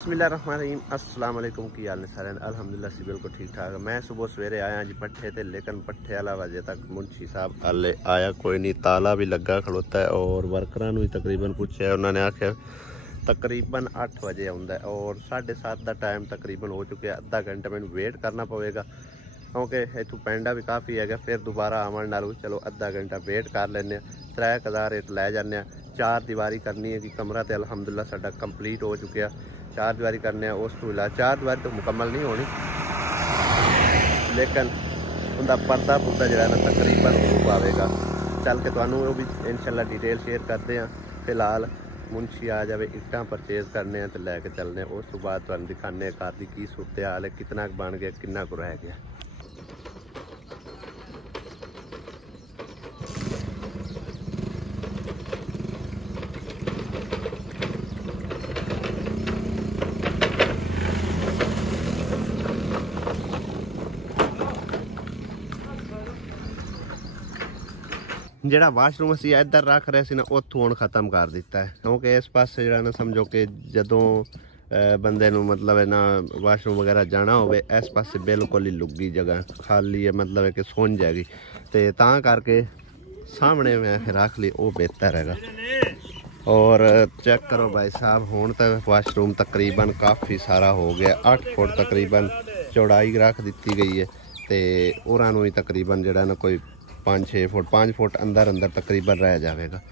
बिस्मिल्लाहिर्रहमानिर्रहीम अस्सलाम वालेकुम की हाल ने सारे अल्हम्दुलिल्लाह से बिल्कुल ठीक ठाक है। मैं सुबह सवेरे आया जी पट्ठे ते, लेकिन पट्ठे वाला वजे तक मुंशी साहब हाले आया कोई नहीं। ताला भी लगा खड़ोता है और वर्करां नूं तकरीबन पूछा, उन्होंने आख्या तकरीबन 8 बजे आउंदा है और 7:30 का टाइम तकरीबन हो चुका है। अद्धा घंटा मैनूं वेट करना पवेगा क्योंकि इत्थों पेंडा भी काफ़ी है। फिर दोबारा आवन नालों चलो अद्धा घंटा वेट कर लें। 3000 रेट लै जाने। 4 दीवारी करनी है कि कमरा तो अलहमदुलिल्लाह साडा कंप्लीट हो चुका। 4 दीवारी करने उस तो इलावा 4 दीवारी तो मुकम्मल नहीं होनी, लेकिन उनका पर्दा पुर्दा जो है ना तकरीबन हो पाएगा। चल के तुहानूं वो भी इंशाल्लाह डिटेल शेयर करते हैं। फिलहाल मुंशी आ जाए, इट्टां परचेज करने तो लैके चलने, उस तो बाद तुहानूं दिखाने घर की की सूरत हाल है, कितना बन गया कितना को रह गया। ਜਿਹੜਾ ਵਾਸ਼ਰੂਮ ਅਸੀਂ ਇੱਧਰ ਰੱਖ ਰਹੇ ਸੀ ਨਾ, ਉੱਥੋਂ ਹੁਣ ਖਤਮ ਕਰ ਦਿੱਤਾ ਹੈ ਕਿਉਂਕਿ ਇਸ ਪਾਸੇ ਜਿਹੜਾ ਨਾ ਸਮਝੋ ਕਿ ਜਦੋਂ ਬੰਦੇ ਨੂੰ ਮਤਲਬ ਹੈ ਨਾ ਵਾਸ਼ਰੂਮ ਵਗੈਰਾ ਜਾਣਾ ਹੋਵੇ, ਇਸ ਪਾਸੇ ਬਿਲਕੁਲ ਹੀ ਲੁੱਗੀ ਜਗ੍ਹਾ ਖਾਲੀ ਹੈ, ਮਤਲਬ ਹੈ ਕਿ ਸੁੰਝ ਹੈਗੀ, ਤੇ ਤਾਂ ਕਰਕੇ ਸਾਹਮਣੇ ਮੈਂ ਰੱਖ ਲਈ, ਉਹ ਬਿਹਤਰ ਹੈਗਾ। और चेक करो भाई साहब, हुण तो वाशरूम तकरीबन काफ़ी सारा हो गया। 8 फुट तकरीबन चौड़ाई रख दी गई है, तो उन्होंने ही तकरीबन जो ना कोई 5-6 फुट 5 फुट अंदर तकरीबन रह जाएगा,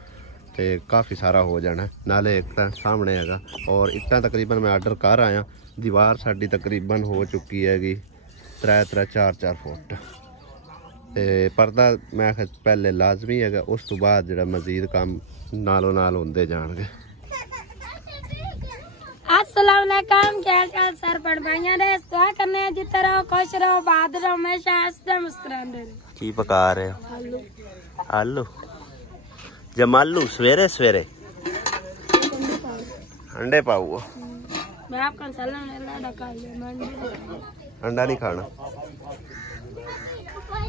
तो काफ़ी सारा हो जाना। नाले एक तो सामने हैगा और इट्टां तकरीबन मैं आर्डर कर आया। दीवार साडी तकरीबन हो चुकी हैगी 3-4 फुट, तो पर्दा मैं पहले लाजमी है, उस तो बाद जो मजीद काम नालों नाल होंदे जाणगे। अस्सलाम वालेकुम, क्या हाल सर पढ़ भाइयां दे दुआ करने जिते रहो, खुश रहो, बात रहो, हमेशा हंसते मुस्कुराते रहो। की पका रहे हो? आलू जमालू सवेरे सवेरे अंडे पाओ। मैं आपका सलाम अंडा नहीं खाना।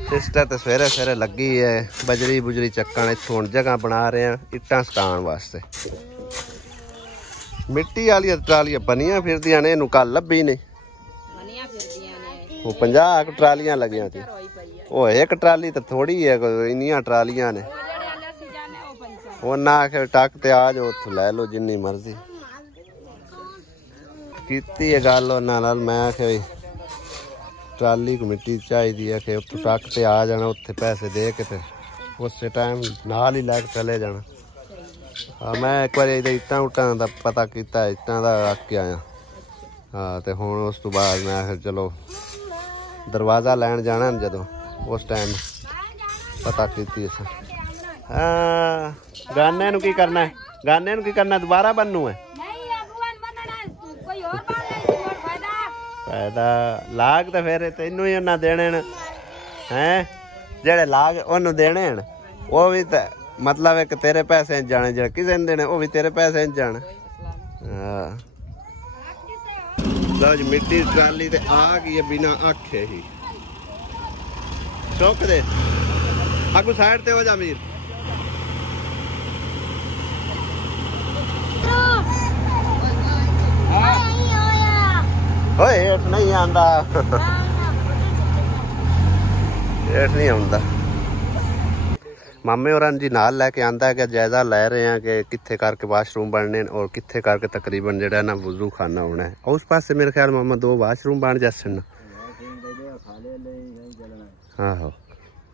सिस्टर तो सवेरे सवेरे लगी है बजरी बुजरी चक्कन। इत्थों जगह बना रहे हैं इट्टां सटाण वास्ते। मिट्टी वाली ट्रालियां बनिया फिरदियां ने, इहनूं कल लभी ने। वो 50 ट्रालियां लगियां थी। वो एक ट्राली तो थोड़ी है, इन्नियां ट्रालियां ने। उन्हें आखे टक ते आ जाओ, उत्थों लै लो जिन्नी मर्जी। कीती है गल उन्हां नाल, मैं आखे ट्राली को मिट्टी चाहिए है कि उत्थों ट्रक ते आ जाना, उत्थे पैसे दे के ते उस टाइम नाल ही लैके चले जाना। हाँ, मैं एक बार इट्टां उट्टां दा पता किया, इट्टां दा रख के आया। हाँ, तो हुण उस तो बाद मैं चलो दरवाज़ा लैन जाना न, जदों उस टाइम पता की। हाँ, गाने नूं की करना है? गाने नूं की करना? दोबारा बननू है? फायदा लाग तो फिर तेनू ही उन्हें देने हैं, जेड़े लाग उन्होंने देने हैं, वो भी तो मतलब है कि तेरे पैसे जाने, जो किसी ने देने वो भी तेरे पैसे जाने। हाँ, लो जी मिट्टी ट्राली ते आ गई है बिना आखे ही। चौक दे आगू साइड ते हो जा मीर। ओए हेठ नहीं आंदा, हेठ नहीं आंदा। मामे होरां जी नाल लैके आंदा है कि जायजा लै रहे हैं कि कित्थे करके वाशरूम बनने और कित्थे करके तकरीबन जो ना वजू खाना होना है। उस पासे मेरे ख्याल मामा 2 वाशरूम बन जासन ना। आहो,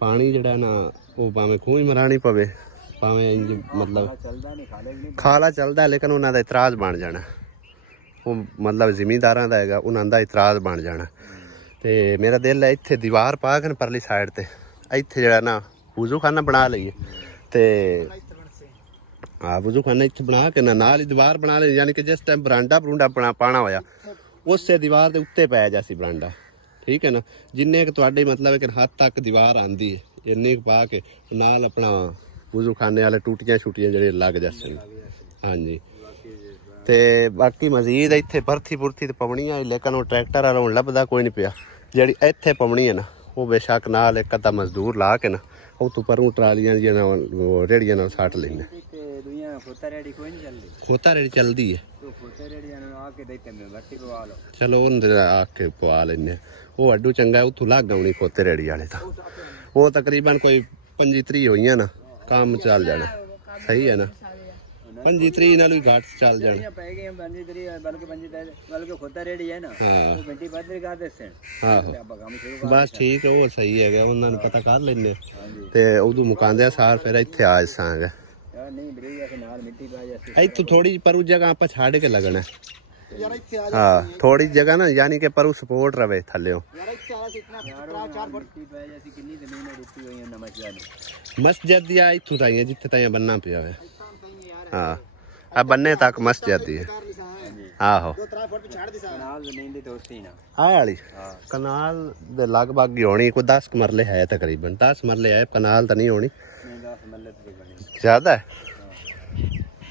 पानी जड़ा ना वो भावें खूह ही मरानी पवे, भावें मतलब खाला चलदा, लेकिन उन्होंने इतराज बन जाना। वो मतलब जिमींदारां दा हैगा, उन्हां दा इतराज बन जाना। तो मेरा दिल है इत्थे दीवार पा के परली साइड ते इत्थे जड़ा ना वजू खाना बना लईए। तो हाँ, वजू खाना इत्थे बना के ना नाल ही दीवार बना ले, यानी कि जिस टाइम बरांडा बरूंडा बना पाना होया उस दीवार के उत्ते पै जासी बरांडा। ठीक है ना, जिन्ने तुहाडे मतलब कि हद तक दीवार आंदी है इन्नी पा के नाल अपना वजू खाने वाले टूटियां छुटियां जेह्ड़े लग जासन। हाँ जी, ते बाकी मजीद इत्थे बरथी बुरथी तो पवनी है, लेकिन वो ट्रैक्टर वाला हुण लभदा कोई नहीं पिया। जिहड़ी इत्थे पवनी है ना, वो बेशक नाल एक अद्धा मजदूर ला के ना उत्तों परूं ट्रालियां रेहड़ियां नाल सट लैने। खोता रेड़ी चलती है चलो आके पवा लेने वो अड्डू चंगा उतों लग आनी खोते रेड़ी वाले तो वो तकरीबन कोई 25-30 हुई ना काम चल जाना सही है ना 25-30 नाल भी घट चल जाना हाँ बस ठीक है वो सही है उन्होंने पता कर लेने ते उदू मुकांदे सार फिर इत्थे आ जांगे इत्थों थोड़ी पर जगह आप छाड़ के लगना हाँ थोड़ी जगह ना यानी कि पर सपोर्ट रवे थल्ले मस्जिद या इत्थों ताई जिथे ताई बनना पिया हाँ अब बनने तक मस्जिद है आहो वाली कनाल दे लगभग ही होनी कोई 10 मरले है तकरीबन 10 मरले है कनाल तो नहीं होनी ज्यादा है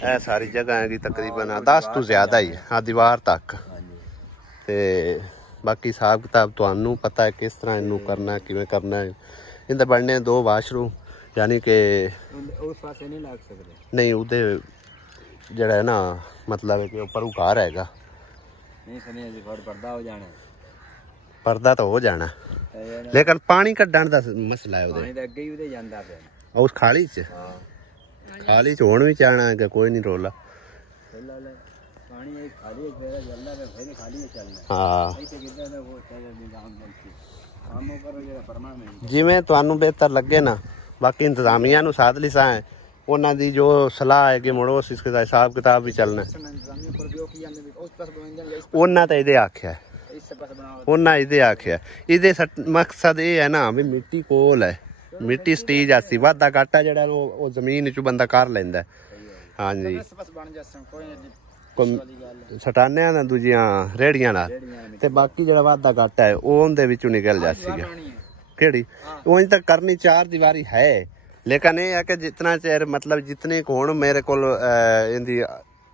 ए सारी जगह है तकरीबन 10 तो ज्यादा ही है दीवार तक ते बाकी हिसाब किताब तुहानू पता है किस तरह इनू करना किवें करना है इंदे बनने 2 वाशरूम यानी कि उस पासे नहीं लग सकते नहीं उदे जड़ा है ना मतलब कि ऊपर घर हैगा नहीं पर्दा हो जाना पर्दा तो हो जाना लेकिन पानी कड्ढण दा मसला है उदे अगे ही उदे जांदा पे उस खाली च खाली च होण भी चाहना है कि कोई नहीं रोला पानी खाली फेरा जल्दा पे फिर खाली चलना हां जिवें तुहानू बेहतर लगे ना बाकी इंतजामिया नू साथ लिसा है उन्हां दी जो सलाह है कि मुड़ो इसके हिसाब किताब भी चलना उन्हां तो इहदे आख्या उन्हां इहदे आख्या इहदे मकसद ये है ना भी मिट्टी कोल है मिट्टी स्टीज आसी वादा घाटा जेड़ा वो जमीन चो बंदा कर लैंदा हाँ जी सटाने ना दूजियां रेहड़ियां नाल ते बाकी जेड़ा वादा घाटा है वो उनदे विचों निकल जासीगा केड़ी उंज तक करनी 4 दीवारी है लेकिन ये है कि जितना चेर मतलब जितने को हुण मेरे को इनदी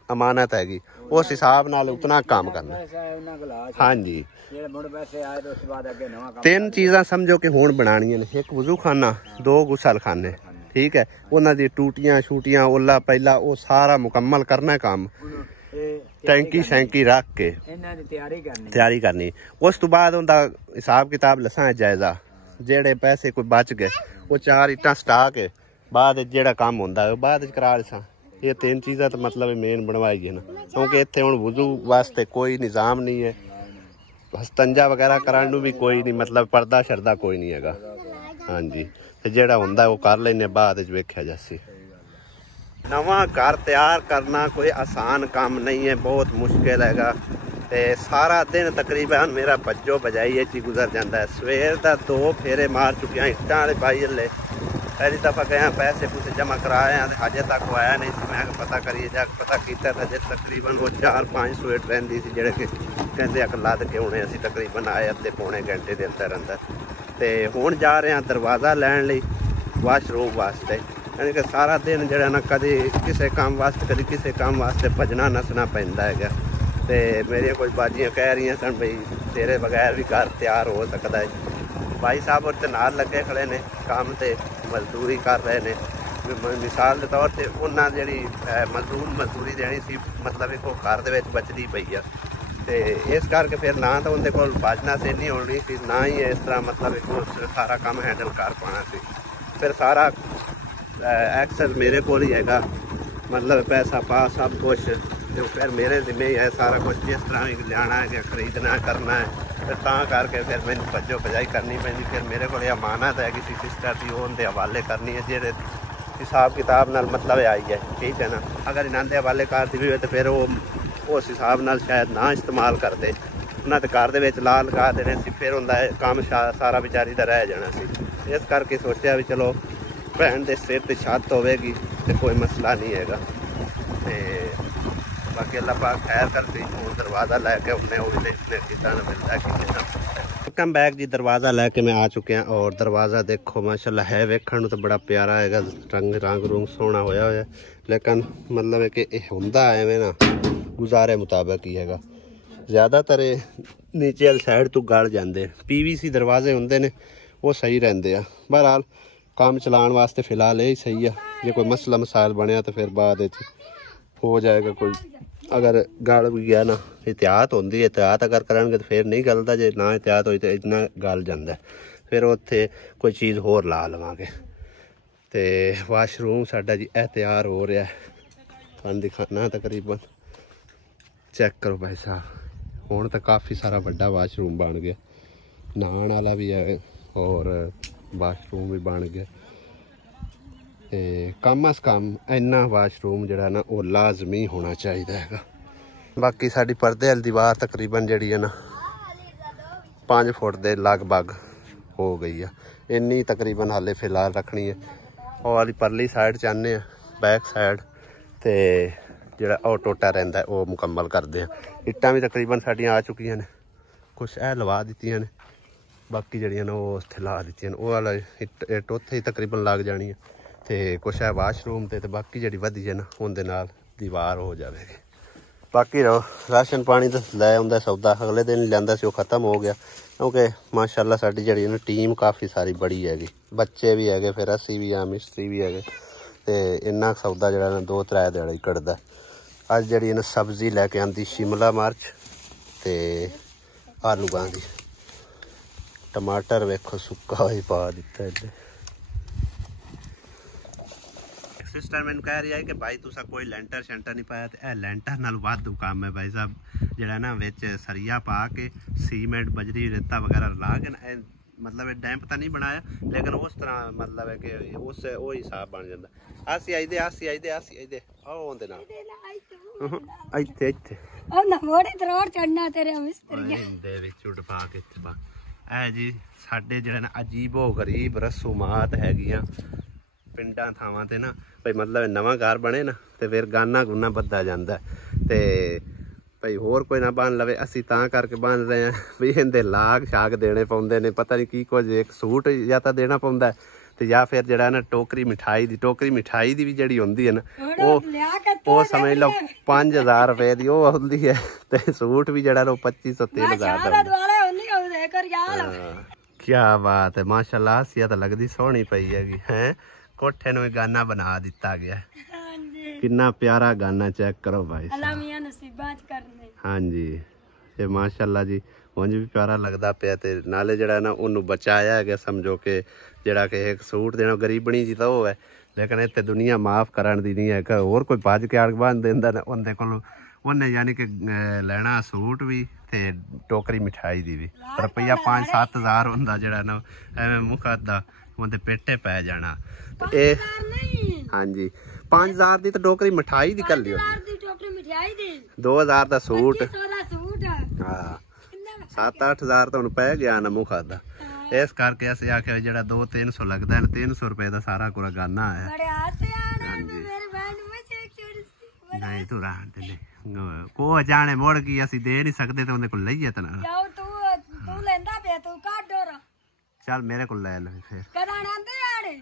अमानत हैगी उस हिसाब नाल उतना काम करना हाँ जी 3 चीज़ां समझो कि हुण बनानियां ने एक वजू खाना 2 गुसल खाने ठीक है उन्हां दी टूटियां शूटियां ओला पहला वो सारा मुकम्मल करना काम टैंकी शैंकी रख के तैयारी करनी उस तो बाद उनका हिसाब किताब लसा जायजा जेड़े पैसे कोई बच गए वो 4 इट्टां सटा के बाद जेड़ा काम होंदा है बाद करा लसा ये 3 चीज़ां तो मतलब मेन बनवाई है ना क्योंकि इत्थे हुण वजू वास्ते कोई निज़ाम नहीं है हस्तंजा वगैरह कराने भी कोई नहीं मतलब पर्दा शरदा कोई नहीं हैगा हाँ जी ते जेड़ा हुंदा वो कर लेने बाद वेख्या जासी नवा घर तैयार करना कोई आसान काम नहीं है बहुत मुश्किल हैगा ते सारा दिन तकरीबन मेरा भज्जो बजाई ही गुजर जाता है सवेर का 2 फेरे मार चुके हैं इट्टां वाले भाई हले पहली दफ़ा गया पैसे पूसे जमा कराए हैं अजे तक वो आया नहीं मैं पता करिए जाके पता किया तो अजे तकरीबन वो 4-5 वेट रही सी जेड़े कि कहते अक लद के होने असी तकरीबन आए अद्धे पौने घंटे दे अंदर अंदर तो हुण जा रहे हैं दरवाज़ा लैन लई वाशरूम वास्ते यानी कि सारा दिन जड़ा ना कभी किसी काम वास्ते कभी किसी काम वास्ते भजना नसना पैंदा है तो मेरिया कुछ बाजियाँ कह रही सन भाई तेरे बगैर भी घर तैयार हो सकता है भाई साहब और नाल लगे खड़े ने काम से मजदूरी कर रहे हैं मिसाल के तौर पर उन्हें जी मजदूरी देनी सी मतलब एक घर के बचती पई है तो इस करके फिर ना तो उनके कोल बाजना से नहीं होनी सी ना ही इस तरह मतलब एक सारा काम हैंडल कर पाना सी फिर सारा एक्सेस मेरे को ही हैगा मतलब पैसा पा सब कुछ तो फिर मेरे जिम्मे ही है सारा कुछ जिस तरह भी लिया है खरीदना करना है फिर करके फिर मैंने भज्जो भजाई करनी पैंदी फिर मेरे को अमानत है किसी सिस्टर की उनके हवाले करनी है जेड़े हिसाब किताब नाल मतलब आई है ठीक है ना अगर इन्होंने हवाले कर दी हुई तो फिर वो उस हिसाब नाल शायद ना इस्तेमाल करते उन्हें तो घर के ला लगा देने से फिर उनका काम सारा बेचारी का रह जाना सी इस करके सोचा भी चलो भैन के सिर पर छत होगी तो कोई मसला नहीं है बाकी अल्लाह पाक खैर करती दरवाज़ा लैके उन्हें वो देखने कितना मिलता है वेलकम बैक जी दरवाज़ा लैके मैं आ चुके हैं और दरवाज़ा देखो माशाल्लाह है वेखण तो बड़ा प्यारा है रंग रूंग सोहना होया है लेकिन मतलब है कि होंदा एवें ना गुजारे मुताबिक ही है ज़्यादातर नीचे वाली साइड तो गल जाते PVC दरवाजे होंगे ने वो सही रहते हैं बहरहाल काम चलाने वास्ते फिलहाल यही सही है। जे कोई मसला मसाइल बनया तो फिर बाद हो जाएगा कोई, अगर गल भी गया ना एहतियात होंदी है, एहतियात अगर करेंगे तो फिर नहीं गलता, जे ना एहतियात होई तो इतना गल जाता है, फिर उत्थे कोई चीज़ होर ला लवांगे। तो वाशरूम साडा जी ए तैयार हो रहा है, तुहानूं दिखाना तकरीबन, चेक करो भाई साहब, हुण तो काफ़ी सारा बड़ा वाशरूम बन गया, नहाने वाला भी है और वाशरूम भी बन गया। तो कम अस कम इन्ना वाशरूम जिहड़ा ना वो लाजमी होना चाहिए है। बाकी साडी पर्दे वाली दीवार तकरीबन जिहड़ी है ना 5 फुट दे लगभग हो गई है, इन्नी तकरीबन हाले फिलहाल रखनी है। और वाली परली साइड चाहते हैं बैक साइड, तो जिहड़ा ओह टोटा रहिंदा वो मुकम्मल करते हैं। इट्टां भी तकरीबन साडियां आ चुकियां ने, कुछ ए लवा दित्तियां ने, बाकी जिहड़ियां ने वो उत्थे ला दित्तियां ने, वो वाला इट उत्थे ही तकरीबन लग जानी है। तो कुछ है वाशरूम ते बाकी जिहड़ी वधी है ना उहदे नाल दीवार हो जाएगी। बाकी रहो राशन पानी तो लै आउंदा सौदा, अगले दिन लियांदा सी, वो खत्म हो गया, क्योंकि माशाअल्लाह साडी जिहड़ी ना टीम काफ़ी सारी बड़ी हैगी, बच्चे भी है, फिर असी भी हाँ, मिस्त्री भी है, तो इन्ना सौदा जिहड़ा ना 2-3 दिहाड़े ही कटदा। अज जिहड़ी ना सब्जी लैके आंदी शिमला मिर्च ते आलू गांधी, टमाटर वेखो सुक्का ही पा दिता है। सिस्टर मैंने कह रही है कि भाई तुसा कोई लेंटर शेंटर नहीं पाया, तो लेंटर नाल वाधू काम है भाई साहब, जिहड़ा ना विच सरिया पा के सीमेंट बजरी रेता वगैरह ला के ना, मतलब डैंप तो नहीं बनाया लेकिन उस तरह मतलब है कि उस वो हिसाब बन जाता। आसी आई दे आओ उहदे नाल ਇੱਥੇ ਉਹ ਨਾ ਮੋੜੇ ਤਰੋੜ ਚੜਨਾ ਤੇਰੇ ਮਿਸਤਰੀਆਂ ਦੇ ਵਿੱਚ ਉੱਡ ਪਾ ਕੇ ਇੱਥੇ ਪਾ। ਇਹ ਜੀ ਸਾਡੇ ਜਿਹੜੇ ਨਾ ਅਜੀਬੋ ਗਰੀਬ ਰਸੂਮਾਤ ਹੈਗੀਆਂ ਪਿੰਡਾਂ ਥਾਵਾਂ ਤੇ ਨਾ, ਭਈ ਮਤਲਬ ਨਵਾਂ ਘਰ ਬਣੇ ਨਾ ਤੇ ਫਿਰ ਗਾਨਾ ਗੁੰਨਾ ਬੱਧਾ ਜਾਂਦਾ, ਤੇ ਭਈ ਹੋਰ ਕੋਈ ਨਾ ਬੰਨ ਲਵੇ, ਅਸੀਂ ਤਾਂ ਕਰਕੇ ਬੰਨ ਰਹੇ ਹਾਂ ਵੀ ਇਹਦੇ ਲਾਗ ਸ਼ਾਗ ਦੇਣੇ ਪਾਉਂਦੇ ਨੇ, ਪਤਾ ਨਹੀਂ ਕੀ ਕੁਝ, ਇੱਕ ਸੂਟ ਜਾਂ ਤਾਂ ਦੇਣਾ ਪਾਉਂਦਾ, ਤੇ ਜਾਂ ਫਿਰ ਜਿਹੜਾ ਨਾ ਟੋਕਰੀ ਮਿਠਾਈ ਦੀ ਵੀ ਜਿਹੜੀ ਹੁੰਦੀ ਹੈ ਨਾ ਉਹ ਸਮਝ ਲਓ 5000 ਰੁਪਏ ਦੀ ਉਹ ਹੁੰਦੀ ਹੈ, ਤੇ ਸੂਟ ਵੀ ਜਿਹੜਾ ਉਹ 2500-3000 ਦਾ। क्या बात है माशाल्लाह, आसिया तो लगती सोहनी पई हैगी है, कोठे नूं गाना बना दिता गया, कितना प्यारा गाना, चेक करो भाई। हाँ जी, ये माशाल्लाह जी उंज भी प्यारा लगता पिया, ते नाले जिहड़ा ना उन्होंने बचाया है, समझो कि जिहड़ा कि एक सूट देना गरीबनी जी तो है, लेकिन इत्थे दुनिया माफ़ करन दी नहीं है, होर कोई भज के आड़ बन देंदा ना उहदे कोल, उन्हें यानी कि लेना सूट भी ते टोकरी मिठाई दी भी, रुपया 5-7 हज़ार हुंदा जिहड़ा ना एवें मुखा दा उहदे पेटे पै जाना। ते हाँ जी 5000 दी तो टोकरी मिठाई दी कर लियो, 2000 दा सूट, हाँ 7-8 हज़ार तो हुण पै गया ना मुखा दा। इस करके असीं आखिया जिहड़ा 200-300 लगदा है, 300 रुपए दा सारा पूरा गाना है। नहीं तू रहन दे, को जाने मुड़ की असीं दे नहीं सकते, तो उहदे कोल लईए तना, चल मेरे को ले लो फिर।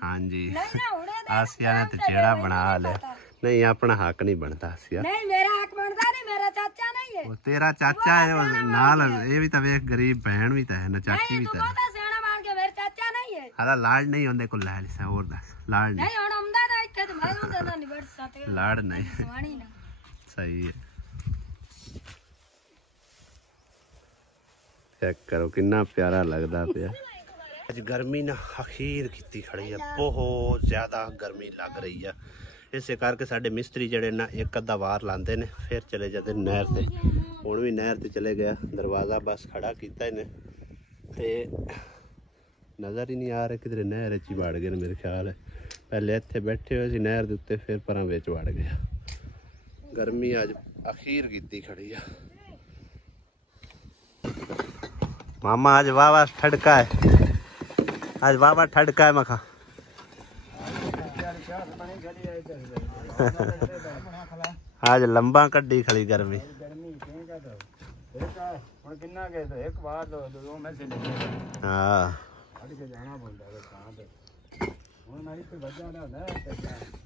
हाँ जी आसिया ने तो चेड़ा बना लिया, नहीं अपना हक नहीं बनता आसिया, मेरा चाचा नहीं है, तेरा चाचा है नाल, ये भी तो वेख गरीब बहन भी तो है ना, चाची भी तो है, हाला लाड नहीं होंदे को ले लिसा, और दस लाड नहीं, लाड नहीं सही है। चेक करो कितना प्यारा लगता पिया। अज गर्मी ना अखीर की खड़ी है, बहुत ज़्यादा गर्मी लग रही है, इस करके साढ़े मिस्त्री जड़े ना एक अद्धा वार लाते ने फिर चले जाते नहर से, हुण भी नहर से चले गया, दरवाज़ा बस खड़ा किया इन्हें, ते नज़र ही नहीं आ रहा किधरे नहर च वड़ गए मेरे ख्याल है, पहले इत्थे बैठे हुए सी नहर दे उत्ते, फिर परां विच वड़ गया। गर्मी अज अखीर की खड़ी है। मामा आज वाह ठड़का है, आज वाह ठड़का है मखा आज लंबा कड्डी खड़ी गर्मी। हाँ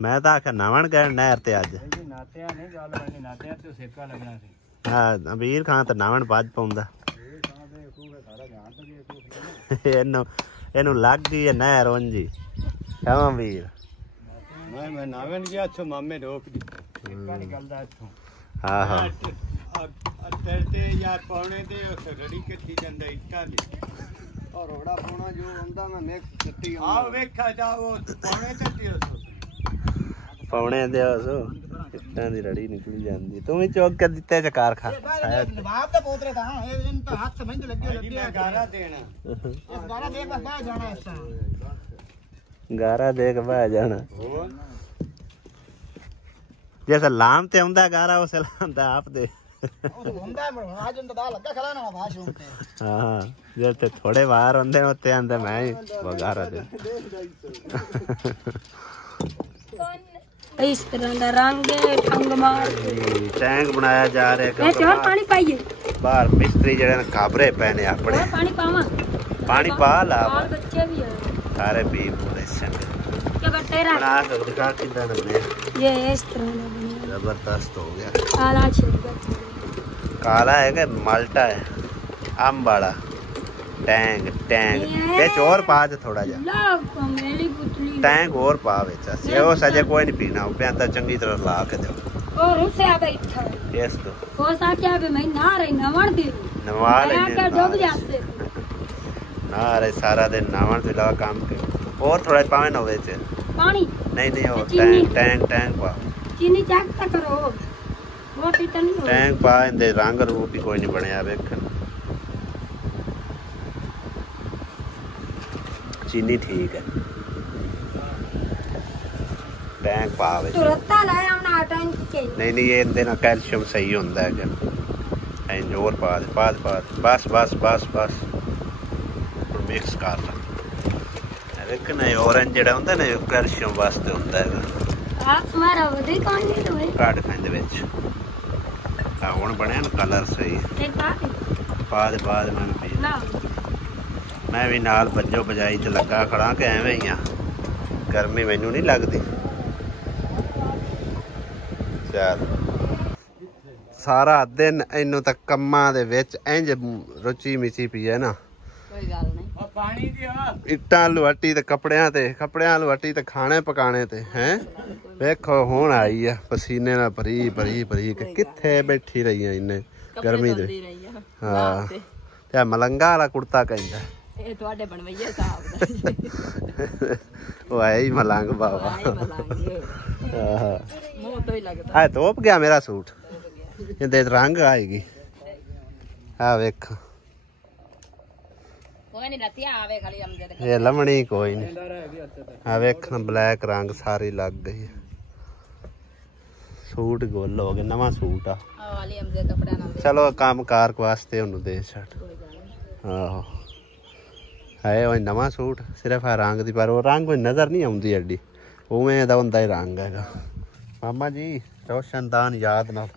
मैं तो आखिर नवन गए नहर ते अज, हाँ अमीर खान तो नवन भज पाउंदा, इनू लग गई है नहर उंजी। ਹਾਂ ਵੀਰ ਮੈਂ ਨਾਵੇਂ ਗਿਆ ਇੱਥੋਂ ਮਾਮੇ ਰੋਕ ਦੀ ਇੱਕਾ ਨਿਕਲਦਾ ਇੱਥੋਂ ਹਾਂ ਹਾਂ ਅੱਧਰ ਤੇ ਯਾਰ ਪੌਣੇ ਤੇ ਉਸ ਰੜੀ ਕਿੱਥੀ ਜਾਂਦਾ ਇੱਟਾਂ ਦੀ ਔਰ ਰੋੜਾ ਪਾਉਣਾ ਜੋ ਹੁੰਦਾ ਮੈਂ ਮਿਕਸ ਦਿੱਤੀ ਆ ਵੇਖਾ ਜਾ ਉਹ ਪੌਣੇ ਤੇ ਉਸ ਪੌਣੇ ਦੇ ਉਸ ਇੱਟਾਂ ਦੀ ਰੜੀ ਨਿਕਲੀ ਜਾਂਦੀ ਤੂੰ ਵੀ ਚੌਕ ਕਰ ਦਿੱਤੇ ਚਕਾਰ ਖਾ ਨਵਾਬ ਦਾ ਪੋਤਰੇ ਤਾਂ ਇਹਨ ਤਾਂ ਹੱਥ ਮੰਝ ਲੱਗੇ ਗਾਰਾ ਦੇਣਾ ਇਸ ਗਾਰਾ ਦੇਖ ਬਸ ਬਹਿ ਜਾਣਾ ਇਸ ਤਰ੍ਹਾਂ ਗਾਰਾ ਦੇਖ ਬਹਿ ਜਾਣਾ ਜੈਸਾ ਲਾਮ ਤੇ ਹੁੰਦਾ ਗਾਰਾ ਉਸ ਲਾਂਦਾ ਆਪ ਦੇ ਹੁੰਦਾ ਅੱਜ ਹੁੰਦਾ ਦਾ ਲੱਗਾ ਖੜਾ ਨਾ ਵਾਸ਼ਰੂਮ ਤੇ ਹਾਂ ਜੇ ਤੇ ਥੋੜੇ ਬਾਹਰ ਹੁੰਦੇ ਉੱਤੇ ਆਂਦਾ ਮੈਂ ਗਾਰਾ ਦੇ इस तरह का रंग ठंग मार टैंक बनाया जा रहा है और पानी पाइए बाहर मिस्त्री जड़े काबरे पैने अपने पानी पावा पानी पा ला बच्चे भी है सारे पी पूरे क्या बटेरा बना के दिखा कितना बने ये इस तरह का बना जबरदस्त हो गया काला छिलका काला है कि माल्टा है आम वाला टैंक टैंक बेच और पा दे थोड़ा जा मेरी पुतली टैंक और पा बेच वो सजे कोई नहीं पीना वो अंदर चंगी तरह ला के दो और उसे आ बैठा यस तो हो सा क्या भी मैं ना रही नवण दी नवा ले क्या डूब जाते ना रे सारा दिन नावन से लगा काम के और थोड़ा पावे ना बेच पानी नहीं वो टैंक टैंक टैंक पा चीनी चेक तो करो वो पीता नहीं टैंक पा इंदे रंग रूप भी कोई नहीं बनया वेखन चीनी ठीक है टैंक पा वे तुरंत लाया हमने टैंक के नहीं ये इंदे ना कैल्शियम सही होंदा है क्या एंज और पा दे बस बस बस बस मिक्स कर ला लेकिन ऑरेंज जेड़ा होंदा ना कैल्शियम वास्ते होंदा है आप तुम्हारा वधे कौन नहीं तो भाई काट खांदे विच आ हुन बनया ना कलर सही एक बाद मैं पी ना मैं भी नाल बजो बजाई च लगा खड़ा कि एवें ही गर्मी मैनू नहीं लगती चल सारा दिन इनू तक कम्मां दे विच इंज रुचि मिची पई है ना कोई गल नहीं पानी दी इट्टां लुआटी ते कपड़ियां लुआटी ते खाने पकाने ते हैं वेखो हुण आई है पसीने नाल भरी भरी भरी कित्थे बैठी रही है इन्ने गर्मी दे हाँ ते मलंगा वाला कुर्ता कहंदा ਇਹ ਤੁਹਾਡੇ ਬਣਵਈਏ ਸਾਹਿਬ ਦਾ ਉਹ ਆਇਆ ਹੀ ਮਲੰਗ ਬਾਬਾ ਮੂੰਹ ਤੋਂ ਹੀ ਲੱਗਦਾ ਆ ਤੋਪ ਗਿਆ ਮੇਰਾ ਸੂਟ ਇਹਦੇ ਰੰਗ ਆਏਗੀ ਆ ਵੇਖ ਕੋਈ ਨਹੀਂ ਲੱਤੀ ਆਵੇ ਖਾਲੀ ਅਮਜੇ ਦੇ ਇਹ ਲਮਣੀ ਕੋਈ ਨਹੀਂ ਆ ਵੇਖ ਬਲੈਕ ਰੰਗ ਸਾਰੀ ਲੱਗ ਗਈ ਸੂਟ ਗੁੱਲ ਹੋ ਗਿਆ ਨਵਾਂ ਸੂਟ ਆ ਵਾਲੀ ਅਮਜੇ ਕੱਪੜਿਆਂ ਨਾਲ ਚਲੋ ਕੰਮ ਕਾਰ ਵਾਸਤੇ ਉਹਨੂੰ ਦੇ ਛੱਡ ਆਹੋ ਹੈ ਉਹ ਨਵਾਂ ਸੂਟ ਸਿਰਫ ਆ ਰੰਗ ਦੀ ਪਰ ਉਹ ਰੰਗ ਕੋਈ ਨਜ਼ਰ ਨਹੀਂ ਆਉਂਦੀ ਐਡੀ ਉਵੇਂ ਦਾ ਹੁੰਦਾ ਹੀ ਰੰਗ ਹੈਗਾ ਮਾਮਾ ਜੀ ਰੋਸ਼ਨਦਾਨ ਯਾਦ ਨਾਲ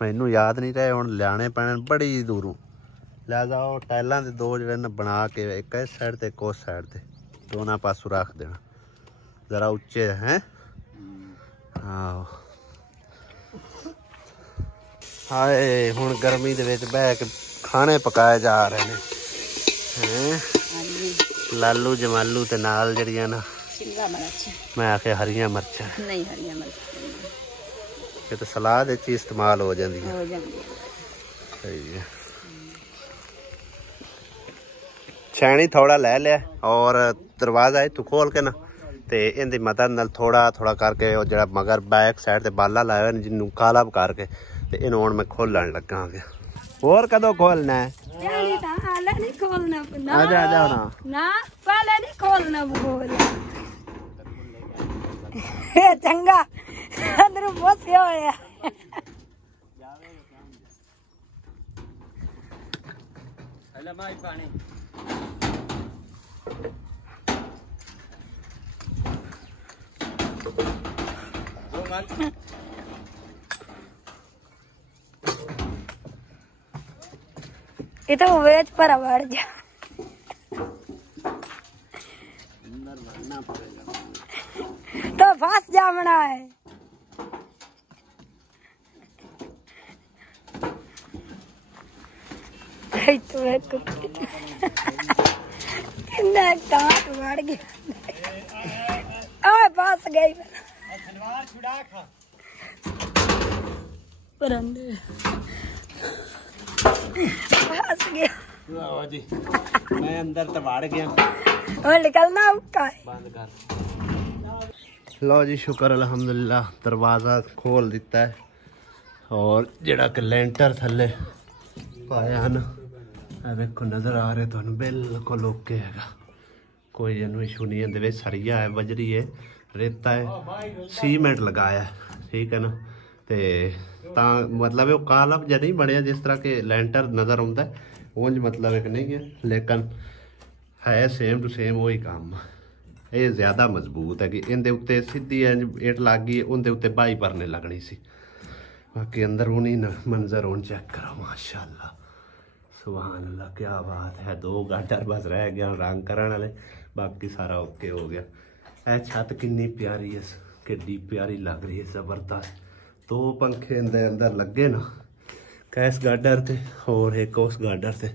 ਮੈਨੂੰ ਯਾਦ ਨਹੀਂ ਰਹੇ ਹੁਣ ਲਿਆਣੇ ਪੈਣੇ ਬੜੀ ਦੂਰੋਂ ਲੈ ਜਾਓ ਟਾਈਲਾਂ ਦੇ ਦੋ ਜਿਹੜੇ ਨੇ ਬਣਾ ਕੇ ਇੱਕ ਇਸ ਸਾਈਡ ਤੇ ਇੱਕ ਉਸ ਸਾਈਡ ਤੇ ਦੋਨਾਂ ਪਾਸੋਂ ਰੱਖ ਦੇਣਾ ਜ਼ਰਾ ਉੱਚੇ ਹੈ ਆਹੋ ਹਾਏ ਹੁਣ ਗਰਮੀ ਦੇ ਵਿੱਚ ਬਹਿ ਕੇ ਖਾਣੇ ਪਕਾਏ ਜਾ ਰਹੇ ਨੇ ਲਾਲੂ ਜਮਾਲੂ ਤੇ ਨਾਲ ਜਿਹੜੀਆਂ ਨਾ ਸ਼ਿਮਲਾ ਮਿਰਚ ਮੈਂ ਆਖਿਆ ਹਰੀਆਂ ਮਿਰਚਾਂ ਨਹੀਂ ਹਰੀਆਂ ਮਿਰਚ ਇਹ ਤਾਂ ਸਲਾਦ ਵਿੱਚ ਹੀ ਇਸਤੇਮਾਲ ਹੋ ਜਾਂਦੀ ਹੈ ਹੋ ਜਾਂਦੀ ਸਹੀ ਹੈ ਛਾਣੀ ਥੋੜਾ ਲੈ ਲਿਆ ਔਰ ਦਰਵਾਜ਼ਾ ਇੱਥੋਂ ਖੋਲ ਕੇ ਨਾ ਤੇ ਇਹਦੀ ਮਦਦ ਨਾਲ ਥੋੜਾ ਥੋੜਾ ਕਰਕੇ ਉਹ ਜਿਹੜਾ ਮਗਰ ਬੈਕ ਸਾਈਡ ਤੇ ਬਾਲਾ ਲਾਇਆ ਹੋਇਆ ਜਿਹਨੂੰ ਕਾਲਾ ਕਰਕੇ ਤੇ ਇਹਨੂੰ ਹੁਣ ਮੈਂ ਖੋਲਣ ਲੱਗਾ ਗਿਆ ਹੋਰ ਕਦੋਂ ਖੋਲਣਾ ਹੈ नहीं था हाले नहीं खोलना ना आ जाओ ना ना पहले नहीं खोलना बोल चंगा अंदर बस होया हेलो भाई पानी वो मत ये तो वेज पर बढ़ जा तो फंस जामना है तो एक कितना काट बढ़ गया बस गई सलवार छुड़ा खा बरंदे बस गया ਲਓ ਜੀ ਮੈਂ ਅੰਦਰ ਤਾਂ ਵੜ ਗਿਆ और निकलना का है ਬੰਦ ਕਰ ਲਓ ਜੀ ਸ਼ੁਕਰ ਅਲਹਮਦੁਲਿਲਾ ਦਰਵਾਜ਼ਾ ਖੋਲ ਦਿੱਤਾ ਹੈ ਔਰ ਜਿਹੜਾ ਕਿ ਲੈਂਟਰ ਥੱਲੇ ਪਾਇਆ ਹਨ ਇਹ ਵੇਖੋ ਨਜ਼ਰ ਆ ਰਿਹਾ ਤੁਹਾਨੂੰ ਬਿਲਕੁਲ ਓਕੇ ਹੈਗਾ ਕੋਈ ਇਹਨੂੰ ਇਸ਼ੂ ਨਹੀਂ ਇਹਦੇ ਵਿੱਚ ਸਰੀਆ ਹੈ ਬਜਰੀ ਹੈ ਰੇਤਾ ਹੈ ਸੀਮੈਂਟ ਲਗਾਇਆ ਠੀਕ ਹੈ ਨਾ ਤੇ ਤਾਂ ਮਤਲਬ ਉਹ ਕਾਲਮ ਜਿਹਾ ਨਹੀਂ ਬਣਿਆ ਜਿਸ ਤਰ੍ਹਾਂ ਕਿ ਲੈਂਟਰ ਨਜ਼ਰ ਆਉਂਦਾ ਉਂਝ ਮਤਲਬ ਇੱਕ ਨਹੀਂ ਹੈ ਲੇਕਿਨ है सेम टू सेम वही काम ये ज़्यादा मजबूत है कि इनके उत्ते सीधी इट लग गई उनके उत्ते बाई भरने लगनी सी बाकी अंदर हूँ ना मंजर हूँ चेक करो माशाल्लाह सुभान अल्लाह क्या बात है 2 गाटर बस रह गया रंग करने वाले बाकी सारा ओके हो गया यह छत कितनी प्यारी है कितनी प्यारी लग रही है ज़बरदस्त 2 पंखे अंदर लगे ना कैस गाडर से और एक उस गाडर से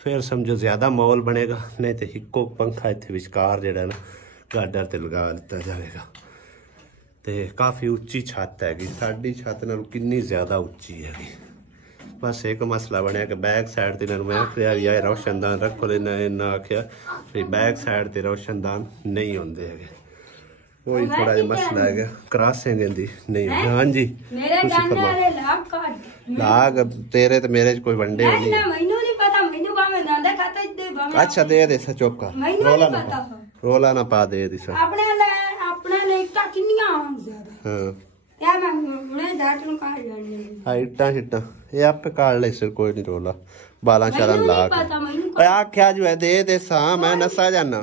फिर समझो ज़्यादा माहौल बनेगा नहीं तो इको पंखा इतने विचकार जड़ा ना गाडर ते लगा दिता जाएगा तो काफ़ी उच्ची छत हैगी साड़ी छत नालों कितनी ज़्यादा उच्ची हैगी बस एक मसला बनया कि बैक साइड ते इन्होंने मैं आखिया यार रोशनदान रखो इन्ना आखिया भी बैक साइड ते रोशनदान नहीं होंगे है वही थोड़ा जिहा मसला है क्रॉसिंग दी नहीं हाँ जी मेरे जानने वाले लाग काट लाग तेरे ते मेरे च कोई वंडे नहीं ना मैनू नहीं पता मैनू भावे नांदे खाता दे भावे अच्छा दे दे सा चुप कर मैनू रोला नहीं ना पता रोला ना पा दे दी सा अपने ले इतना किन्नियां आन ज्यादा हाँ यार मैं हुणे जाट नु काट जानी हाँ इट्टा शिट्टा ये आपे काट ले सिर कोई नहीं रोला बाला शाला ला के पता मैनू ओए आख्या जो है दे सा मैं नसा जाना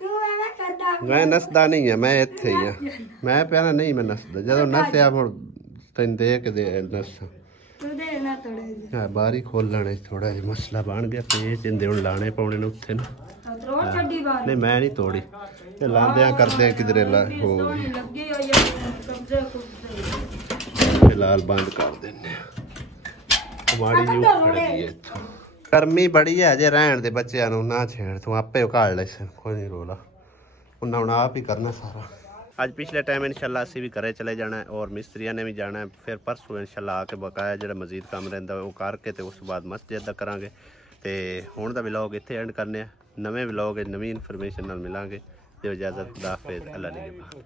तू ऐਵੇਂ करदा मैं नसदा नहीं है मैं इत्थे ही हां मैं प्यारा नहीं मैं नसदा ਜਦੋਂ ਨਸਿਆ ਹੁਣ ਤੈਨੂੰ ਦੇ ਕੇ ਦੇ ਨਸਾਂ तू दे ना थोड़े ਹਾਂ ਬਾਰੀ ਖੋਲਣਾ ਥੋੜਾ ਜਿਹਾ ਮਸਲਾ ਬਣ ਗਿਆ ਪੇਚ ਇੰਦੇ ਹੁਣ ਲਾਣੇ ਪਾਉਣੇ ਨੇ ਉੱਥੇ ਨਾ रोड छड्डी बाहर ਨਹੀਂ ਮੈਂ ਨਹੀਂ ਤੋੜੀ ਇਹ ਲਾਂਦਿਆਂ ਕਰਦੇ ਕਿਧਰੇ ਲਾ ਹੋ ਗਈ लगी हुई है कब्जे कुब्जे ਫਿਲਹਾਲ ਬੰਦ ਕਰ ਦਿੰਨੇ ਆ ਮਾੜੀ ਜਿਹੀ ਉੱਖੜ ਗਈ ਇੱਥੋਂ ਗਰਮੀ ਬੜੀ ਹੈ ਜੇ ਰਹਿਣ ਦੇ ਬੱਚਿਆਂ ਨੂੰ ਨਾ ਛੇੜ ਤੂੰ ਆਪੇ ਉਕਾਲ ਲੈ ਕੋਈ ਨਹੀਂ ਰੋਲਾ ਉਹਨਾਂ ਹੁਣ ਆਪ ਹੀ ਕਰਨਾ ਸਾਰਾ ਅੱਜ ਪਿਛਲੇ ਟਾਈਮ ਇਨਸ਼ਾਅੱਲਾ ਅਸੀਂ ਵੀ ਘਰੇ ਚਲੇ ਜਾਣਾ ਹੈ ਔਰ ਮਿਸਤਰੀਆਂ ਨੇ ਵੀ ਜਾਣਾ ਹੈ ਫਿਰ ਪਰਸੋਂ ਇਨਸ਼ਾਅੱਲਾ ਆ ਕੇ ਬਕਾਇਆ ਜਿਹੜਾ ਮਜ਼ੀਦ ਕੰਮ ਰਹਿੰਦਾ ਉਹ ਕਰਕੇ ਤੇ ਉਸ ਤੋਂ ਬਾਅਦ ਮਸਜਿਦ ਦਾ ਕਰਾਂਗੇ ਤੇ ਹੁਣ ਦਾ ਵਲੌਗ ਇੱਥੇ ਐਂਡ ਕਰਨੇ ਆ ਨਵੇਂ ਵਲੌਗ ਨਵੀਂ ਇਨਫੋਰਮੇਸ਼ਨ ਨਾਲ ਮਿਲਾਂਗੇ ਦਿਓ ਇਜਾਜ਼ਤ ਖੁਦਾ ਹਾਫਿਜ਼ ਅੱਲਾ ਨਿਗਹਿਬਾਨ